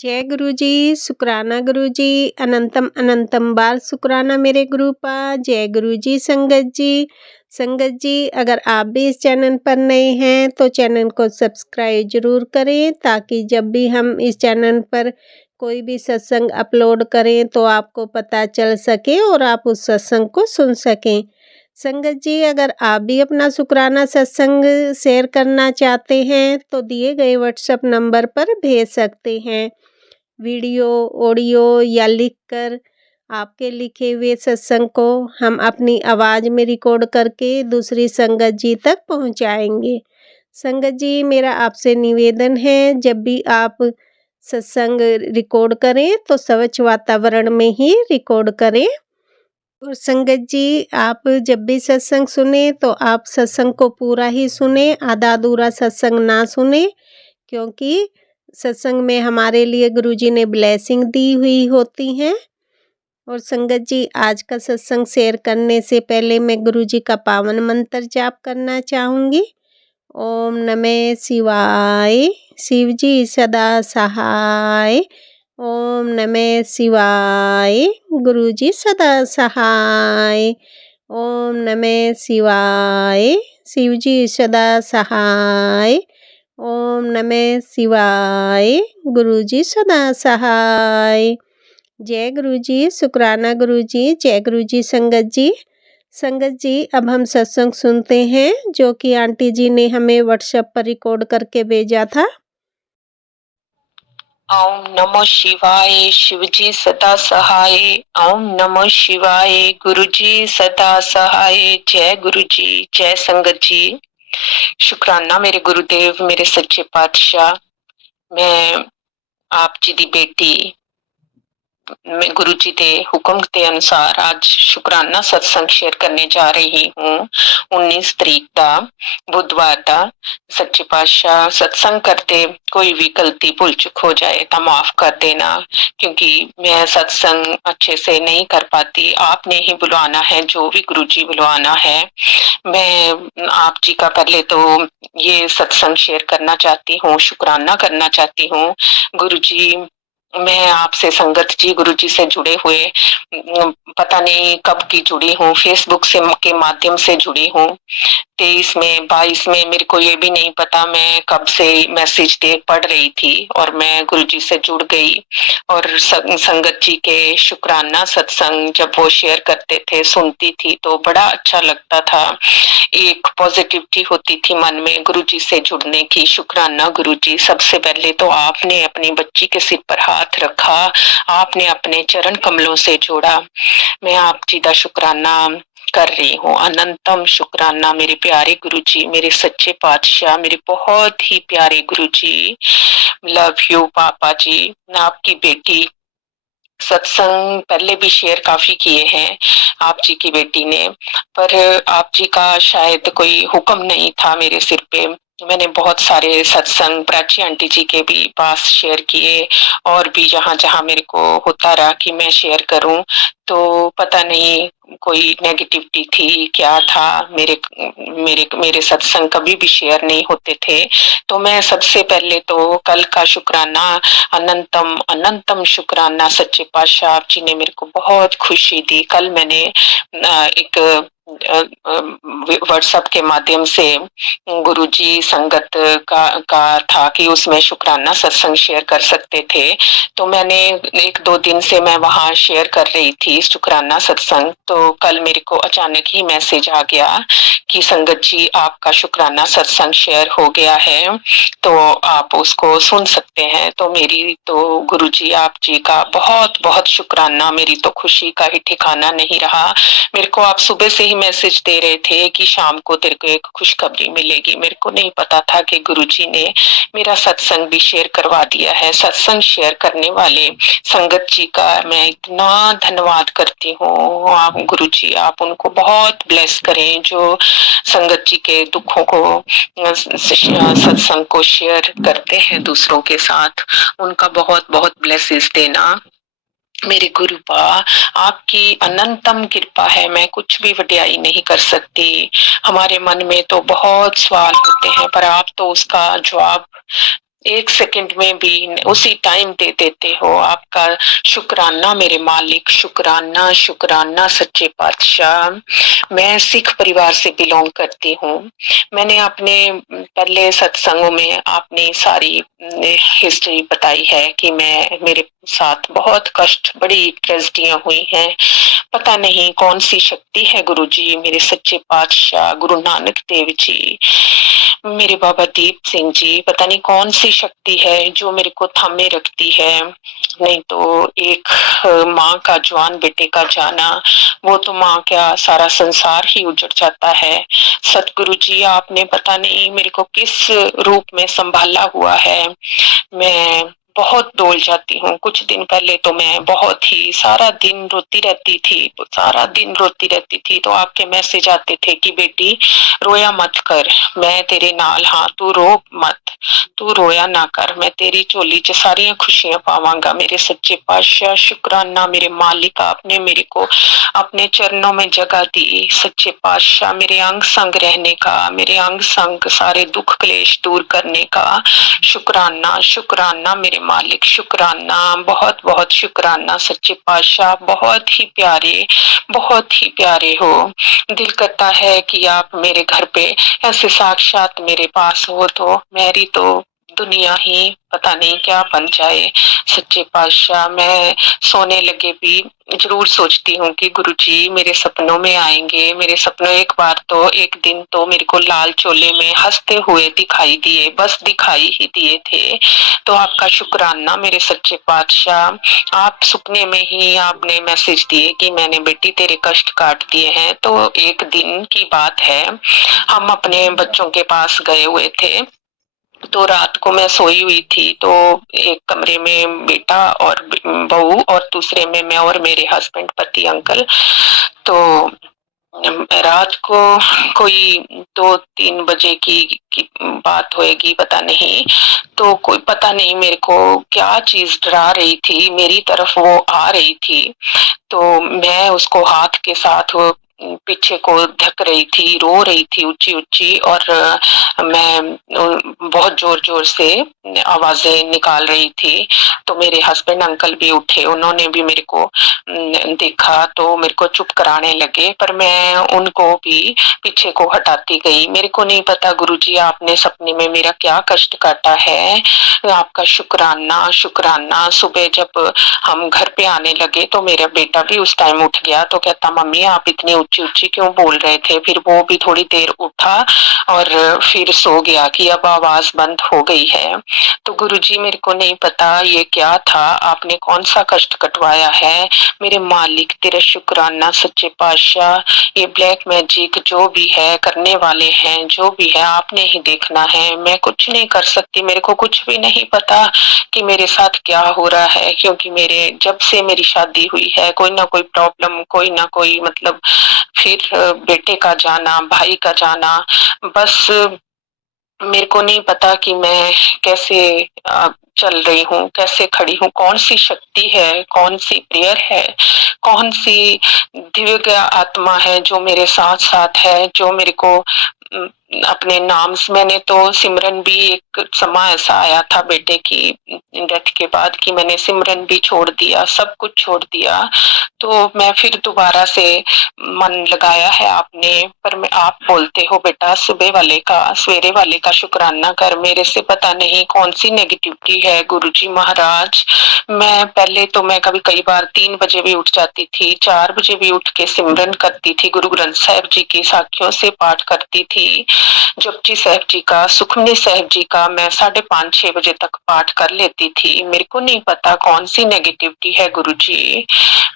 जय गुरु जी, शुक्राना गुरु जी, अनंतम अनंतम बार शुक्राना मेरे गुरुपा। जय गुरु जी संगत जी। संगत जी, अगर आप भी इस चैनल पर नए हैं तो चैनल को सब्सक्राइब जरूर करें, ताकि जब भी हम इस चैनल पर कोई भी सत्संग अपलोड करें तो आपको पता चल सके और आप उस सत्संग को सुन सकें। संगत जी, अगर आप भी अपना शुक्राना सत्संग शेयर करना चाहते हैं तो दिए गए व्हाट्सएप नंबर पर भेज सकते हैं। वीडियो, ऑडियो या लिखकर आपके लिखे हुए सत्संग को हम अपनी आवाज़ में रिकॉर्ड करके दूसरी संगत जी तक पहुंचाएंगे। संगत जी, मेरा आपसे निवेदन है, जब भी आप सत्संग रिकॉर्ड करें तो स्वच्छ वातावरण में ही रिकॉर्ड करें। और संगत जी, आप जब भी सत्संग सुने तो आप सत्संग को पूरा ही सुने, आधा अधूरा सत्संग ना सुने, क्योंकि सत्संग में हमारे लिए गुरुजी ने ब्लेसिंग दी हुई होती हैं। और संगत जी, आज का सत्संग शेयर करने से पहले मैं गुरुजी का पावन मंत्र जाप करना चाहूँगी। ओम नमः शिवाय, शिव जी सदा सहाय। ओम नमः शिवाय, गुरुजी सदा सहाय। ओम नमः शिवाय, शिव जी सदा सहाय। ओम नमः शिवाय, गुरुजी सदा सहाय। जय गुरुजी, शुक्राना गुरुजी। जय गुरुजी संगत जी। संगत जी, अब हम सत्संग सुनते हैं जो कि आंटी जी ने हमें व्हाट्सएप पर रिकॉर्ड करके भेजा था। ओम नमो शिवाय, शिवजी सदा सहाय। ओम नमो शिवाय, गुरुजी सदा सहाय। जय गुरुजी, जय संगत जी। शुक्राना मेरे गुरुदेव, मेरे सच्चे पातशाह। मैं आप जी दी बेटी मैं गुरु जी के हुक्म के अनुसार आज शुक्राना सत्संग शेयर करने जा रही हूँ। 19 तरीक का बुधवार का। सच्चे पातशाह, सत्संग करते कोई भी गलती भूल चुक हो जाए तो माफ कर देना, क्योंकि मैं सत्संग अच्छे से नहीं कर पाती। आपने ही बुलवाना है, जो भी गुरु जी बुलवाना है। मैं आप जी का पहले तो ये सत्संग शेयर करना चाहती हूँ, शुक्राना करना चाहती हूँ। गुरु जी, मैं आपसे संगत जी गुरु जी से जुड़े हुए पता नहीं कब की जुड़ी हूँ, फेसबुक से के माध्यम से जुड़ी हूँ। 23 में 22 में मेरे को ये भी नहीं पता मैं कब से मैसेज देख पढ़ रही थी और मैं गुरु जी से जुड़ गई। और संगत जी के शुक्राना सत्संग जब वो शेयर करते थे, सुनती थी तो बड़ा अच्छा लगता था। एक पॉजिटिविटी होती थी मन में गुरु जी से जुड़ने की। शुक्राना गुरु जी, सबसे पहले तो आपने अपनी बच्ची के सिर पर हाथ रखा, आपने अपने चरण कमलों से जोड़ा। मैं आप जी का शुक्राना कर रही हूँ। अनंतम शुक्राना मेरे प्यारे गुरु जी, मेरे सच्चे पातशाह, मेरे बहुत ही प्यारे गुरु जी। लव यू पापा जी। मैं आपकी बेटी सत्संग पहले भी शेयर काफी किए हैं आप जी की बेटी ने, पर आप जी का शायद कोई हुक्म नहीं था मेरे सिर पे। मैंने बहुत सारे सत्संग प्राची आंटी जी के भी पास शेयर किए, और भी जहां जहां मेरे को होता रहा कि मैं शेयर करूं, तो पता नहीं कोई नेगेटिविटी थी, क्या था। मेरे मेरे मेरे सत्संग कभी भी शेयर नहीं होते थे। तो मैं सबसे पहले तो कल का शुक्राना, अनंतम अनंतम शुक्राना सच्चे पातशाह, आप जी ने मेरे को बहुत खुशी दी। कल मैंने एक व्हाट्सएप के माध्यम से गुरुजी संगत का था कि उसमें शुक्राना सत्संग शेयर कर सकते थे, तो मैंने 1-2 दिन से मैं वहां शेयर कर रही थी शुक्राना सत्संग। तो कल मेरे को अचानक ही मैसेज आ गया कि संगत जी आपका शुक्राना सत्संग शेयर हो गया है, तो आप उसको सुन सकते हैं। तो मेरी तो गुरुजी आप जी का बहुत बहुत शुक्राना, मेरी तो खुशी का ही ठिकाना नहीं रहा। मेरे को आप सुबह से ही मैसेज दे रहे थे कि शाम को तेरे को एक खुशखबरी मिलेगी। मेरे को नहीं पता था कि गुरुजी ने मेरा सत्संग भी शेयर करवा दिया है। सत्संग शेयर करने वाले संगत जी का मैं इतना धन्यवाद करती हूँ। आप गुरुजी, आप उनको बहुत ब्लेस करें, जो संगत जी के दुखों को सत्संग को शेयर करते हैं दूसरों के साथ। उनका बहुत बहुत ब्लेसिस देना। मेरे गुरुपा, आपकी अनंतम कृपा है, मैं कुछ भी वड्याई नहीं कर सकती। हमारे मन में तो बहुत सवाल होते हैं, पर आप तो उसका जवाब एक सेकंड में भी उसी टाइम दे देते हो। आपका शुक्राना मेरे मालिक, शुक्राना, शुक्राना सच्चे पातशाह। मैं सिख परिवार से बिलोंग करती हूँ। मैंने अपने पहले सत्संगों में अपनी सारी हिस्ट्री बताई है कि मेरे साथ बहुत कष्ट, बड़ी ट्रेजेडियां हुई हैं। पता नहीं कौन सी शक्ति है गुरु जी, मेरे सच्चे पातशाह गुरु नानक देव जी, मेरे बाबा दीप सिंह जी, पता नहीं कौन सी शक्ति है जो मेरे को थामे रखती है। नहीं तो एक माँ का जवान बेटे का जाना, वो तो माँ का सारा संसार ही उजड़ जाता है। सतगुरु जी, आपने पता नहीं मेरे को किस रूप में संभाला हुआ है। मैं बहुत डोल जाती हूँ। कुछ दिन पहले तो मैं बहुत ही सारा दिन रोती रहती थी, सारा दिन रोती रहती थी। तो आपके मैसेज आते थे कि बेटी रोया मत कर, मैं तेरे नाल हाँ, तू रो मत, तू रोया ना कर, मैं तेरी झोली च सारियां खुशियां पावांगा। मेरे सच्चे पातशाह शुक्राना मेरे मालिक, आपने मेरे को अपने चरणों में जगह दी। सच्चे पातशाह मेरे अंग संग रहने का, मेरे अंग संग सारे दुख क्लेश दूर करने का शुक्राना, शुक्राना मेरे मालिक, शुक्राना, बहुत बहुत शुक्राना सच्चे पातशाह। बहुत ही प्यारे हो। दिल करता है कि आप मेरे घर पे ऐसे साक्षात मेरे पास हो तो मेरी तो दुनिया ही पता नहीं क्या बन जाए। सच्चे पातशाह, मैं सोने लगे भी जरूर सोचती हूँ कि गुरुजी मेरे सपनों में आएंगे। मेरे सपनों एक बार तो एक दिन तो मेरे को लाल चोले में हंसते हुए दिखाई दिए, बस दिखाई ही दिए थे। तो आपका शुक्राना मेरे सच्चे पातशाह। आप सपने में ही आपने मैसेज दिए कि मैंने बेटी तेरे कष्ट काट दिए हैं। तो एक दिन की बात है, हम अपने बच्चों के पास गए हुए थे। तो रात को मैं सोई हुई थी, तो एक कमरे में बेटा और बहू और दूसरे में मैं और मेरे हस्बैंड पति अंकल। तो रात को कोई 2-3 बजे की बात होएगी, पता नहीं। तो कोई पता नहीं मेरे को क्या चीज डरा रही थी, मेरी तरफ वो आ रही थी। तो मैं उसको हाथ के साथ पीछे को धक रही थी, रो रही थी ऊंची ऊंची, और मैं बहुत जोर जोर से आवाजें निकाल रही थी। तो मेरे हस्बैंड अंकल भी उठे, उन्होंने भी मेरे को देखा तो मेरे को चुप कराने लगे, पर मैं उनको भी पीछे को हटाती गई। मेरे को नहीं पता गुरुजी आपने सपने में मेरा क्या कष्ट काटा है। आपका शुक्राना, शुक्राना। सुबह जब हम घर पे आने लगे तो मेरा बेटा भी उस टाइम उठ गया, तो कहता मम्मी आप इतनी ऊंची ऊंची क्यों बोल रहे थे। फिर वो भी थोड़ी देर उठा और फिर सो गया कि अब आवाज बंद हो गई है। तो गुरुजी मेरे को नहीं पता ये क्या था, आपने कौन सा कष्ट कटवाया है। मेरे मालिक तेरा शुक्राना सच्चे पातशाह। ये ब्लैक मैजिक जो भी है करने वाले हैं, जो भी है आपने ही देखना है, मैं कुछ नहीं कर सकती। मेरे को कुछ भी नहीं पता कि मेरे साथ क्या हो रहा है, क्योंकि मेरे जब से मेरी शादी हुई है कोई ना कोई प्रॉब्लम, कोई ना कोई मतलब, फिर बेटे का जाना, भाई का जाना, बस मेरे को नहीं पता कि मैं कैसे चल रही हूँ, कैसे खड़ी हूँ, कौन सी शक्ति है, कौन सी प्रेयर है, कौन सी दिव्य आत्मा है जो मेरे साथ साथ है, जो मेरे को अपने नाम से, मैंने तो सिमरन भी एक समय ऐसा आया था बेटे की डेथ के बाद कि मैंने सिमरन भी छोड़ दिया, सब कुछ छोड़ दिया। तो मैं फिर दोबारा से मन लगाया है आपने, पर मैं आप बोलते हो बेटा सुबह वाले का, सवेरे वाले का शुक्राना कर। मेरे से पता नहीं कौन सी नेगेटिविटी है गुरुजी महाराज। मैं पहले तो मैं कई बार 3 बजे भी उठ जाती थी, 4 बजे भी उठ के सिमरन करती थी, गुरु ग्रंथ साहिब जी की साखियों से पाठ करती थी, जपजी साहिब जी का, सुखमनी साहिब जी का मैं 5:30-6 बजे तक पाठ कर लेती थी। मेरे को नहीं पता कौन सी नेगेटिविटी है गुरुजी।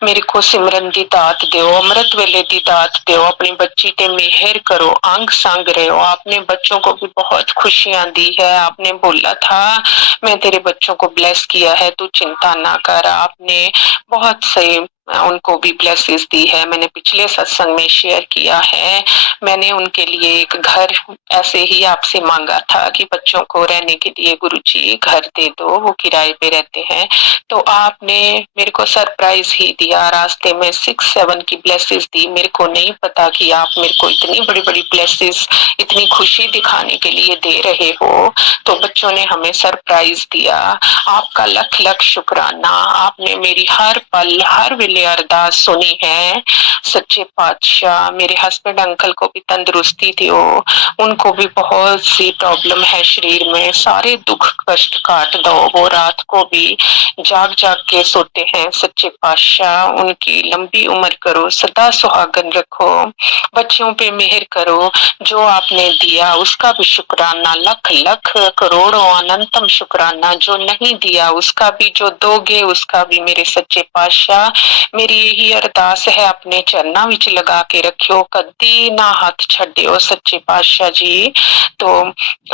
मेरे को सिमरन दी दात दो, अमृत वेले दी दात दो, अपनी बच्ची ते मेहर करो, अंग संग रहो। आपने बच्चों को भी बहुत खुशियां दी है, आपने बोला था मैं तेरे बच्चों को ब्लेस किया है, तू चिंता ना कर। आपने बहुत सही उनको भी ब्लेसिंग्स दी है। मैंने पिछले सत्संग में शेयर किया है, मैंने उनके लिए एक घर ऐसे ही आपसे मांगा था कि बच्चों को रहने के लिए गुरुजी घर दे दो, वो किराए पे रहते हैं। तो आपने मेरे को सरप्राइज ही दिया, रास्ते में 6-7 की ब्लेसिंग्स दी। मेरे को नहीं पता कि आप मेरे को इतनी बड़ी बड़ी ब्लेसिंग्स, इतनी खुशी दिखाने के लिए दे रहे हो। तो बच्चों ने हमें सरप्राइज दिया। आपका लख लख शुक्राना, आपने मेरी हर पल हर वेले अरदास सुनी है। सच्चे पातशाह मेरे हस्बैंड अंकल को भी तंदुरुस्ती दियो, उनको भी बहुत सी प्रॉब्लम है शरीर में, सारे दुख कष्ट काट दो। वो रात को भी जाग जाग के सोते हैं। सच्चे पातशाह उनकी लंबी उम्र करो, सदा सुहागन रखो, बच्चों पे मेहर करो। जो आपने दिया उसका भी शुक्राना, लख लख करोड़ों अनंतम शुक्राना। जो नहीं दिया उसका भी, जो दोगे उसका भी मेरे सच्चे पातशाह। मेरी यही अरदास है, अपने चरणा विच लगा के रखियो, कदी ना हाथ छड्डियो सच्चे पातशाह जी। तो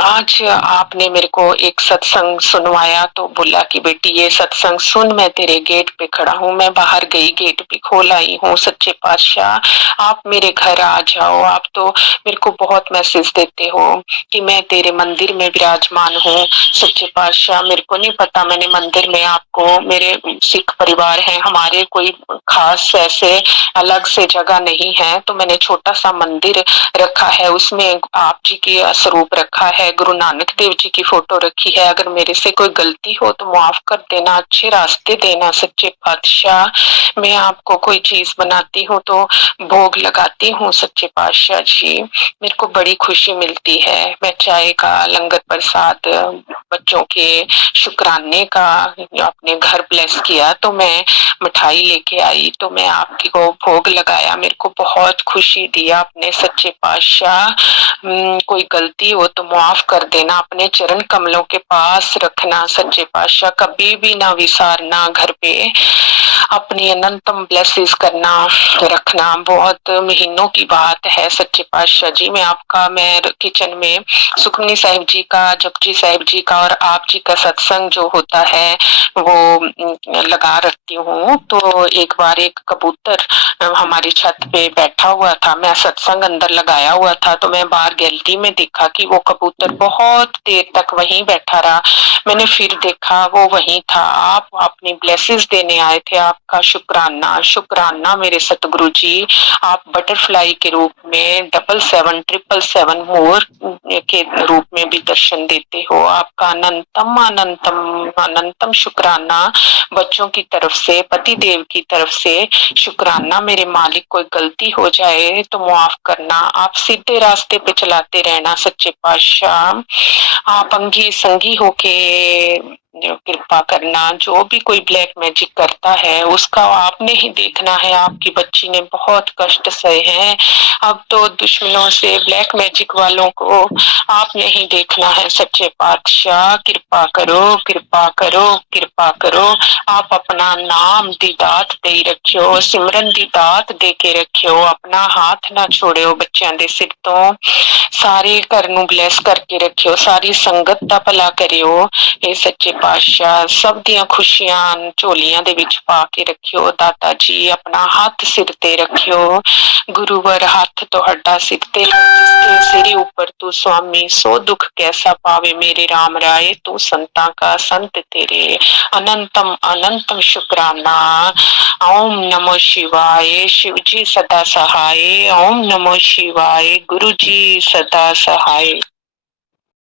आज आपने मेरे को एक सत्संग सुनवाया, तो बोला कि बेटी ये सत्संग सुन, मैं तेरे गेट पे खड़ा हूँ। मैं बाहर गई, गेट भी खोल आई हूँ। सच्चे पातशाह आप मेरे घर आ जाओ। आप तो मेरे को बहुत मैसेज देते हो कि मैं तेरे मंदिर में विराजमान हूँ। सच्चे पातशाह मेरे को नहीं पता, मैंने मंदिर में आपको, मेरे सिख परिवार है हमारे, कोई खास ऐसे अलग से जगह नहीं है, तो मैंने छोटा सा मंदिर रखा है, उसमें आप जी की स्वरूप रखा है, गुरु नानक देव जी की फोटो रखी है। अगर मेरे से कोई गलती हो तो माफ कर देना, अच्छे रास्ते देना सच्चे पातशाह। मैं आपको कोई चीज बनाती हूँ तो भोग लगाती हूँ सच्चे पातशाह जी, मेरे को बड़ी खुशी मिलती है। मैं चाय का लंगर प्रसाद बच्चों के शुक्राने का अपने घर ब्लेस किया, तो मैं मिठाई लेके आई, तो मैं आपकी को भोग लगाया, मेरे को बहुत खुशी दिया अपने सच्चे पातशाह। कोई गलती हो तो माफ कर देना, अपने चरण कमलों के पास रखना सच्चे पातशाह, कभी भी ना विसारना, घर पे अपनी अनंतम ब्लेसिंग्स करना रखना। बहुत महीनों की बात है सच्चे पातशाह जी, मैं किचन में सुखमनी साहिब जी का, जपजी साहिब जी का और आप जी का सत्संग जो होता है वो लगा रखती हूँ। तो एक बार एक कबूतर हमारी छत पे बैठा हुआ था, मैं सत्संग अंदर लगाया हुआ था, तो मैं बाहर गैलरी में देखा कि वो कबूतर बहुत देर तक वहीं बैठा रहा। मैंने फिर देखा वो वहीं था। आप अपनी ब्लेसिंग्स देने आए थे, आपका शुक्राना शुक्राना मेरे सतगुरु जी। आप बटरफ्लाई के रूप में 777 मोर के रूप में भी दर्शन देते हो। आपका अनंतम अनंतम अनंतम शुक्राना बच्चों की तरफ से, पति देव की तरफ से शुक्राना। मेरे मालिक कोई गलती हो जाए तो माफ करना, आप सीधे रास्ते पे चलाते रहना सच्चे पातशाह। आप अंगी संगी होके कृपा करना। जो भी कोई ब्लैक मैजिक करता है उसका आपने ही देखना है। आपकी बच्ची ने बहुत कष्ट सहे हैं, अब तो दुश्मनों से, ब्लैक मैजिक वालों को आपने ही देखना है सच्चे पातशाह। कृपा करो कृपा करो कृपा करो। आप अपना नाम दी दात दे रखियो, सिमरन दी दात दे के रखियो, अपना हाथ ना छोड़ियो बच्चों दे सिर तो। सारे घर नू ब्लेस करके रखियो, सारी संगत दा भला करियो। हे सच्चे पातशाह सब दियां खुशियां झोलियां दे विच पा के रखियो। दाता जी अपना हाथ सिर ते रखियो, गुरुवर हाथ तुहाडा सिर ते है, जिसके सिरे ऊपर तू स्वामी, सो दुख कैसा पावे मेरे राम राय, तू संतां का संत तेरे। अनंतम अनंतम शुक्राना। ओम नमो शिवाय। शिव जी सदा सहाय। ओम नमो शिवाय। गुरु जी सदा सहाय।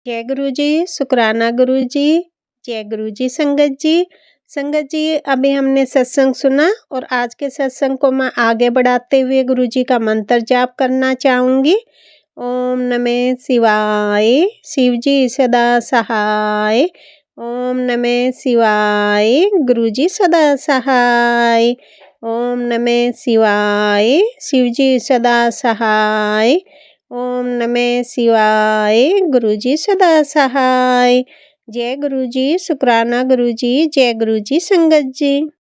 जय गुरु जी, शुक्राना गुरु जी। जय गुरु जी संगत जी। संगत जी अभी हमने सत्संग सुना और आज के सत्संग को मैं आगे बढ़ाते हुए गुरु जी का मंत्र जाप करना चाहूँगी। ओम नमः शिवाय। शिव जी सदा सहाय। ओम नमः शिवाय। गुरु जी सदा सहाय। ओम नमः शिवाय। शिव जी सदा सहाय। ओम नमः शिवाय। गुरु जी सदा सहाय। जय गुरु जी, शुक्राना गुरु जी। जय गुरु जी संगत जी।